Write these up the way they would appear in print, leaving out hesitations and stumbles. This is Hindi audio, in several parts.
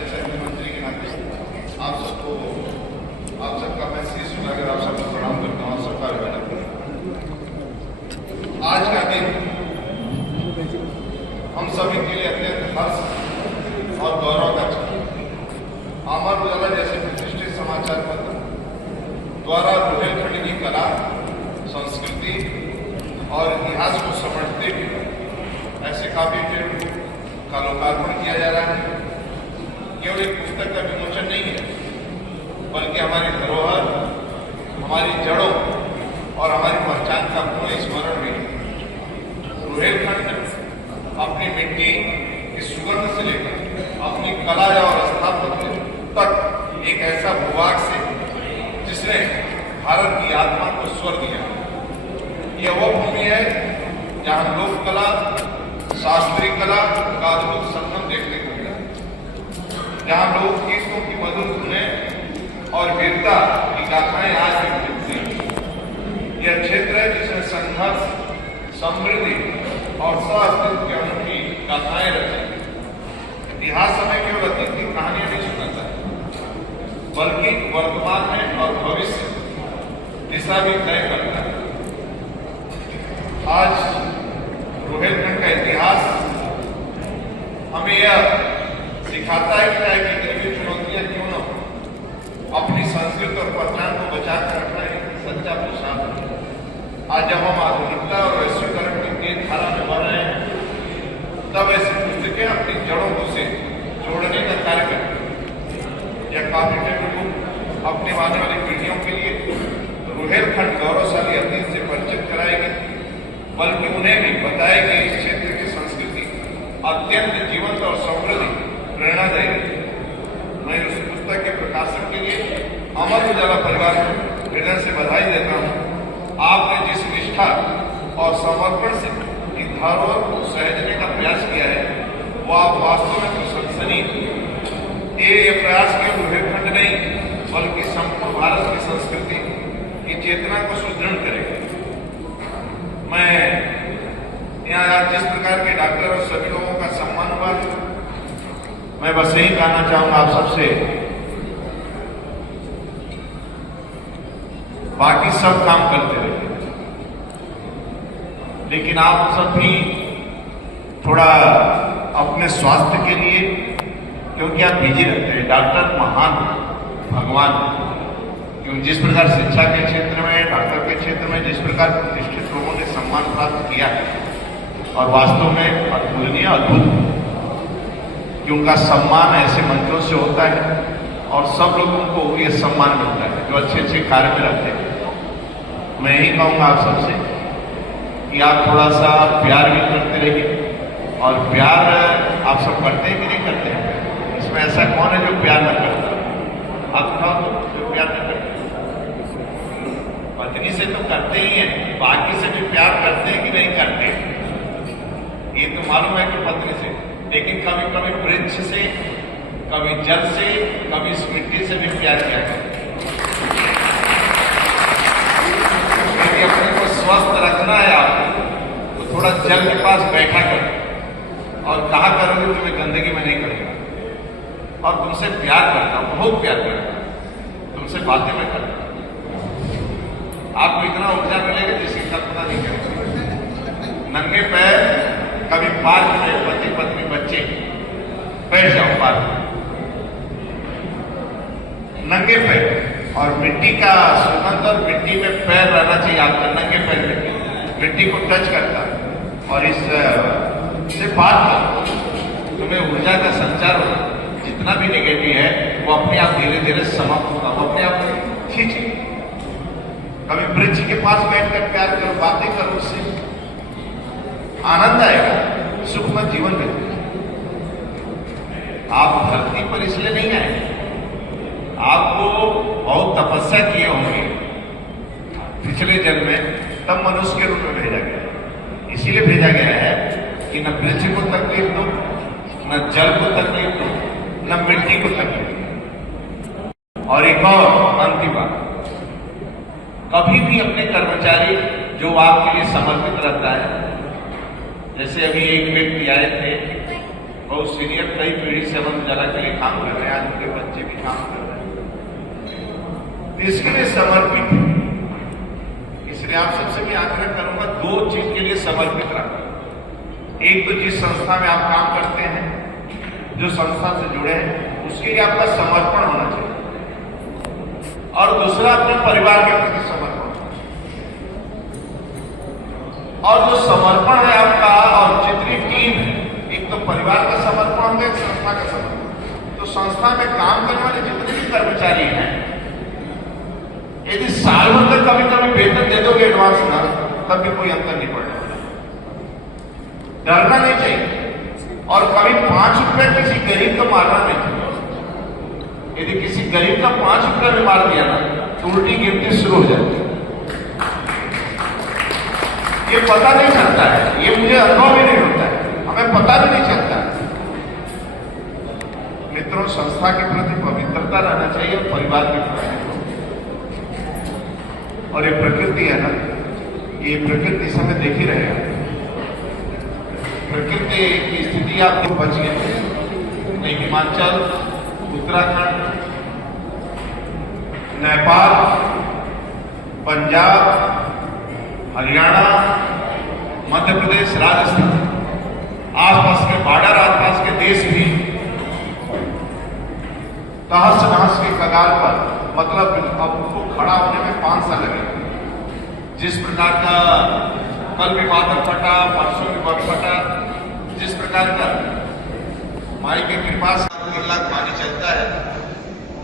अध्यक्ष मंत्री के नाते आप सबको, आप सबका मैं शीश उठाकर आप सबको प्रणाम करता हूँ, सबका अभिवादन करता हूँ। आज का दिन हम सभी के लिए अत्यंत हर्ष और गौरव का क्षण। अमर उजाला जैसे प्रतिष्ठित समाचार पत्र द्वारा बुंदेलखंड की कला, संस्कृति और इतिहास को समझते हुए ऐसे काफी का लोकार्पण किया जा रहा है। केवल एक पुस्तक का विमोचन नहीं है, बल्कि हमारी धरोहर, हमारी जड़ों और हमारी पहचान का पूर्ण स्मरण भी। बुंदेलखंड अपनी मिट्टी की सुगंध से लेकर अपनी कला और स्थापत्य तक एक ऐसा भूभाग से जिसने भारत की आत्मा को स्वर दिया। यह वो भूमि है जहां लोक कला, शास्त्रीय कला का अद्भुत संगम देखने को मिला, जहां लोक गीतों की मधुर धुनें और वीरता की गाथाएं आज भी मिलती हैं। यह क्षेत्र है जिसमें संघर्ष, समृद्धि और सह-अस्तित्व की अनूठी गाथाएं रची। इतिहास हमें केवल अतीत की कहानियां नहीं सुनाता है, बल्कि वर्तमान में और भविष्य दिशा भी तय करता है। आज बुंदेलखंड का इतिहास हमें यह सिखाता है कि चाहे कितनी भी चुनौतियां क्यों न हो, अपनी संस्कृति और पहचान को बचाकर रखना एक सच्चा पुरुषार्थ है। आज जब हम आधुनिकता और वैश्वीकरण की तेज धारा में बढ़ रहे हैं, तब ऐसी पुस्तकें अपनी जड़ों को से जोड़ने का कार्य करती हैं। यह काफी बुक अपने आने वाली पीढ़ियों के लिए बुंदेलखंड गौरवशाली अतीत से परिचित कराएगी, बल्कि उन्हें भी बताएगी इस क्षेत्र की संस्कृति अत्यंत जीवंत और समृद्ध प्रेरणादायी। मैं उस पुस्तक के प्रकाशन के लिए अमर उजाला परिवार को हृदय से बधाई देता हूँ। आपने जिस निष्ठा और समर्पण से की धरोहर को सहेजने का प्रयास किया है, वो आप वास्तव में प्रशंसनीय। ये प्रयास केवल बुंदेलखंड नहीं, बल्कि संपूर्ण भारत की संस्कृति की चेतना को सुदृढ़ करेगा। मैं यहाँ आज जिस प्रकार के डॉक्टर और सभी लोगों का सम्मान हुआ, मैं बस यही कहना चाहूंगा आप सबसे, बाकी सब काम करते रहिए, लेकिन आप सब भी थोड़ा अपने स्वास्थ्य के लिए, क्योंकि आप बिजी रहते हैं। डॉक्टर महान भगवान, क्योंकि जिस प्रकार शिक्षा के क्षेत्र में, डॉक्टर के क्षेत्र में जिस प्रकार प्रतिष्ठित लोगों ने सम्मान प्राप्त किया है, और वास्तव में अतुलनीय, अद्भुत, कि उनका सम्मान ऐसे मंत्रों से होता है और सब लोगों को ये सम्मान मिलता है जो अच्छे अच्छे कार्य में रहते हैं। मैं यही कहूँगा आप सबसे कि आप थोड़ा सा प्यार भी करते रहिए, और प्यार आप सब करते हैं कि नहीं करते हैं? इसमें ऐसा कौन है जो प्यार न करता? आप खाओ जो प्यार न करते। पत्नी से तो करते ही हैं, बाकी से भी प्यार करते हैं कि नहीं करते? ये तो मालूम है कि पत्नी से, लेकिन कभी कभी वृक्ष से, कभी जल से, कभी इस मिट्टी से भी प्यार किया करते। यदि अपने को स्वस्थ रखना है आपको, तो थोड़ा जल के पास बैठा करो और कहा करोगे तुम्हें गंदगी में नहीं करूंगा, और तुमसे प्यार करता हूं, बहुत प्यार करता हूं, तुमसे बातें मैं करता हूं। आपको इतना ऊर्जा मिलेगा जिसकी कल्पना नहीं करेंगे। नंगे पैर कभी पार्क में पति पत्नी बच्चे बैठ जाओ पार्क में, नंगे पैर, और मिट्टी का सुगंध और मिट्टी में पैर रहना चाहिए आपका। नंगे पैर मिट्टी को टच करता, और इससे बात करो, तुम्हें ऊर्जा का संचार होगा। जितना भी नेगेटिव है वो अपने आप धीरे धीरे समाप्त होगा, वो अपने आप खींचे। कभी वृक्ष के पास बैठकर प्यार करो, बातें करो, उससे आनंद आएगा, सुखमय जीवन में। आप धरती पर इसलिए नहीं आए, आपको बहुत तपस्या किए होंगे पिछले जन्म में, तब मनुष्य के रूप में भेजा गया। इसीलिए भेजा गया है कि न वृक्ष को तकलीफ दो, न जल को तकलीफ दो, न मिट्टी को तकलीफ दो। और एक और अंतिम बात, कभी भी अपने कर्मचारी जो आपके लिए समर्पित रहता है, जैसे अभी एक व्यक्ति आए थे बहुत सीनियर, कई पीढ़ी से हम उजाला के लिए काम कर रहे हैं, आज उनके बच्चे भी काम कर रहे हैं, तो इसके लिए समर्पित है। इसलिए आप सबसे मैं आग्रह करूंगा, दो चीज के लिए समर्पित रखो। एक तो जिस संस्था में आप काम करते हैं, जो संस्था से जुड़े हैं, उसके लिए आपका समर्पण होना चाहिए, और दूसरा अपने परिवार के प्रति समर्पण। और जो समर्पण है आपका, और जितनी टीम है, एक तो परिवार का समर्पण होगा, एक संस्था का समर्पण। तो संस्था में काम करने वाले जितने भी कर्मचारी हैं, यदि साल भर तक कभी कभी वेतन दे दोगे एडवांस ना, तब भी कोई अंतर नहीं पड़ेगा। डरना नहीं चाहिए, और कभी 5 रुपए किसी गरीब को मारना नहीं चाहिए। यदि किसी गरीब का 5 रुपए में मार दिया ना, तो उल्टी गिनती शुरू हो जाती है। ये पता नहीं चलता है, ये मुझे अनुभव भी नहीं होता है, हमें पता भी नहीं चलता है। मित्रों, संस्था के प्रति पवित्रता रहना चाहिए, और परिवार के प्रति। और ये प्रकृति है ना, ये प्रकृति समय देख ही रहे हैं। प्रकृति की स्थिति आपको बच गई नहीं। हिमाचल, उत्तराखंड, नेपाल, पंजाब, हरियाणा, मध्य प्रदेश, राजस्थान, आसपास के बॉर्डर, आसपास के देश भी तहस नहस के कगार पर, मतलब अब उनको खड़ा होने में 5 साल लगे। जिस प्रकार का कल भी बादल फटा, परसों भी बर्फ फटा, जिस प्रकार का माई के कृपा से 3 लाख पानी चलता है,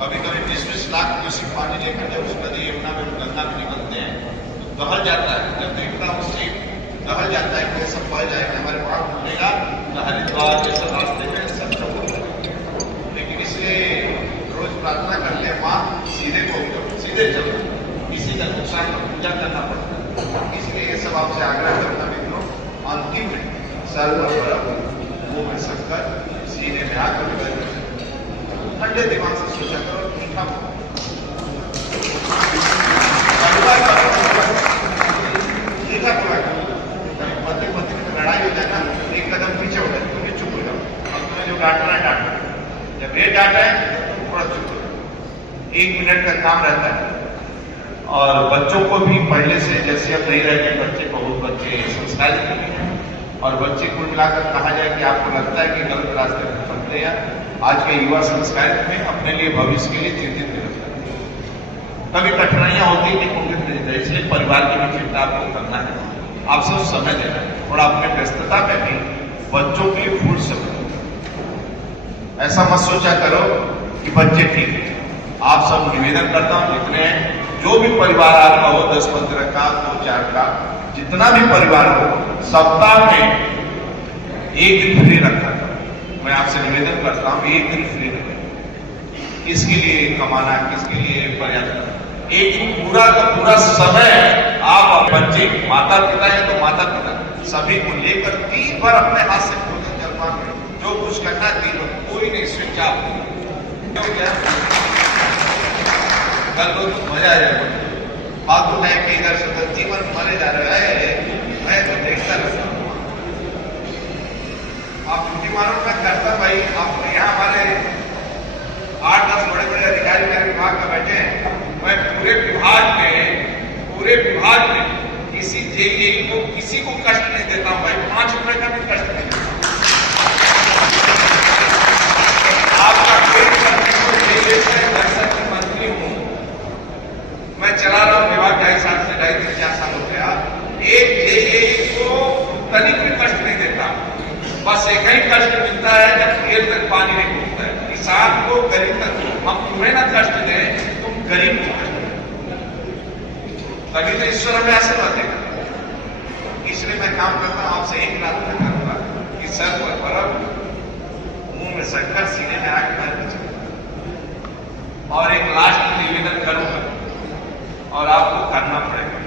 कभी कभी 20-20 लाख दूषित पानी लेकर जब उस नदी यमुना में, गंगा में निकलते हैं, तो दहल जाता है। जब देखता हूँ उससे दहल जाता है कि ये सब बह जाएगा, हमारे वहां खुलेगा, हरिद्वार जैसे रास्ते में सब चल। लेकिन इसलिए रोज प्रार्थना करते हैं, माँ सीधे पहुंचो, सीधे चलो, किसी का नुकसान का पूजा करना पड़ता है। इसलिए ये सब आपसे आग्रह करता मित्रों, अंतिम में सर पर बर्फ, मुंह में शक्कर, सीने में हाथ में, ठंडे दिमाग से सोचा करो, मीठा मीठा पूरा करो। पति पत्नी में लड़ाई हो जाए ना, एक कदम पीछे हो जाए, तुम चुप हो जाओ, और तुम्हें जो डांटना है डांटो। जब ये डांटा है थोड़ा चुप हो जाओ, 1 मिनट का काम रहता है। और बच्चों को भी पहले से, जैसे अब नहीं रहते बच्चे, बहुत बच्चे संस्कारित नहीं हैं, और बच्चे कुल मिलाकर कहा जाए कि आपको लगता है कि गलत रास्ते पर चलते हैं। आज के युवा संस्कारित में अपने लिए, भविष्य के लिए चिंतित नहीं होता। कभी कठिनाइयां होती है कि कुंठित नहीं होता, इसलिए परिवार की भी चिंता आपको करना है। आप सब समय देना है, थोड़ा अपने व्यस्तता में भी बच्चों के लिए फुल समय। ऐसा मत सोचा करो कि बच्चे ठीक है। आप सब निवेदन करता हूं, जितने हैं, जो भी परिवार आपका हो, 10-15 का, 2-4 का, जितना भी परिवार हो, सप्ताह में 1 दिन फ्री रखा था। मैं आपसे निवेदन करता हूं, 1 दिन फ्री रखें। किसके लिए कमाना, किसके लिए पर्याप्त, 1 दिन पूरा का पूरा समय आप बच्चे, माता पिता है तो माता पिता सभी को लेकर 3 बार अपने हाथ से भोजन जलवा के जो कुछ करना 3 बार, कोई नहीं स्विच आप क्यों क्या कल तो मजा आ जाएगा। फालतू टाइम के इधर से उधर जीवन मरे जा रहे हैं, मैं तो देखता रहता हूँ। आप छुट्टी मारो, मैं करता भाई। आप यहाँ हमारे 8-10 बड़े अधिकारी मेरे विभाग में बैठे हैं। मैं पूरे विभाग में किसी जेईई को, किसी को कष्ट नहीं देता हूं भाई, 5 रुपए का भी कष्ट नहीं देता। आपका मंत्री हूं मैं, चला रहा हूं विभाग 2.5 साल से, 2.5-4 साल हो गया। एक जेईई को तनिक भी कष्ट नहीं देता। बस एक ही कष्ट मिलता है जब खेत तक पानी नहीं पहुंचता है। किसान को, गरीब तक, हम तुम्हें ना कष्ट दें, तुम गरीब को कष्ट दें, तभी तो ईश्वर हमें आशीर्वाद देगा। इसलिए मैं काम करता हूं, आपसे एक प्रार्थना करूंगा कि सर पर बर्फ, मुंह में शक्कर, सीने में आग भर के चले। और एक लास्ट निवेदन करूंगा, और आपको करना पड़ेगा,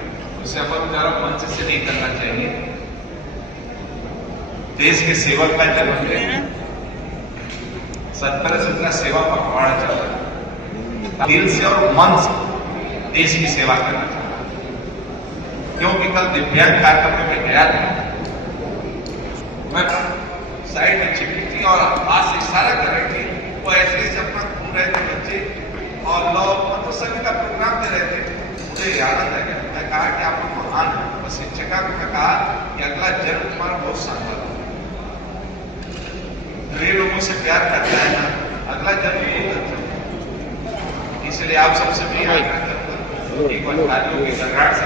उसे अमर उजाला मंच से नहीं करना चाहिए। देश के सेवक का जन्मदिन है, 70 से इतना सेवा पखवाड़ा चल रहा है। दिल से और मन से देश की सेवा करना चाहिए। क्योंकि कल दिव्यांग कार्यक्रम में मैं गया था, मैं साइड में चिपकी थी और हाथ से इशारा कर रही थी। वो ऐसे ही जब तक घूम रहे थे बच्चे और लोग मतलब सभी का प्रोग्राम दे रहे थे। मुझे याद आ गया, मैं कहा कि आप लोग महान हो। बस शिक्षिका को मैं कहा कि अगला जन्म तुम्हारा बहुत शानदार हो। ये लोगों से प्यार करता है ना, अगला जन्म बहुत अच्छा है। इसलिए आप सबसे भी आग्रह करता हूं, एक बार तालियों की गड़गड़ाहट से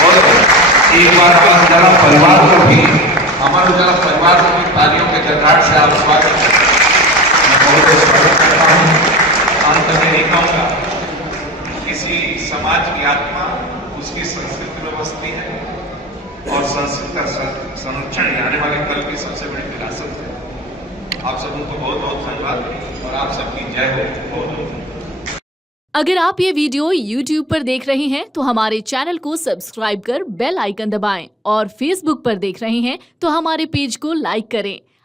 और एक बार हमारे उजाला परिवार को भी तालियों के गड़गड़ाहट से आप स्वागत करें। मैं बहुत स्वागत करता हूँ। अंत में नहीं कहूँगा, किसी समाज की आत्मा उसकी संस्कृति में बसती है और संस्कृति का संरक्षण आने वाले कल की सबसे बड़ी विरासत है। आप सबको बहुत बहुत धन्यवाद और आप सबकी जय हो। बहुत बहुत। अगर आप ये वीडियो YouTube पर देख रहे हैं तो हमारे चैनल को सब्सक्राइब कर बेल आइकन दबाएं और Facebook पर देख रहे हैं तो हमारे पेज को लाइक करें।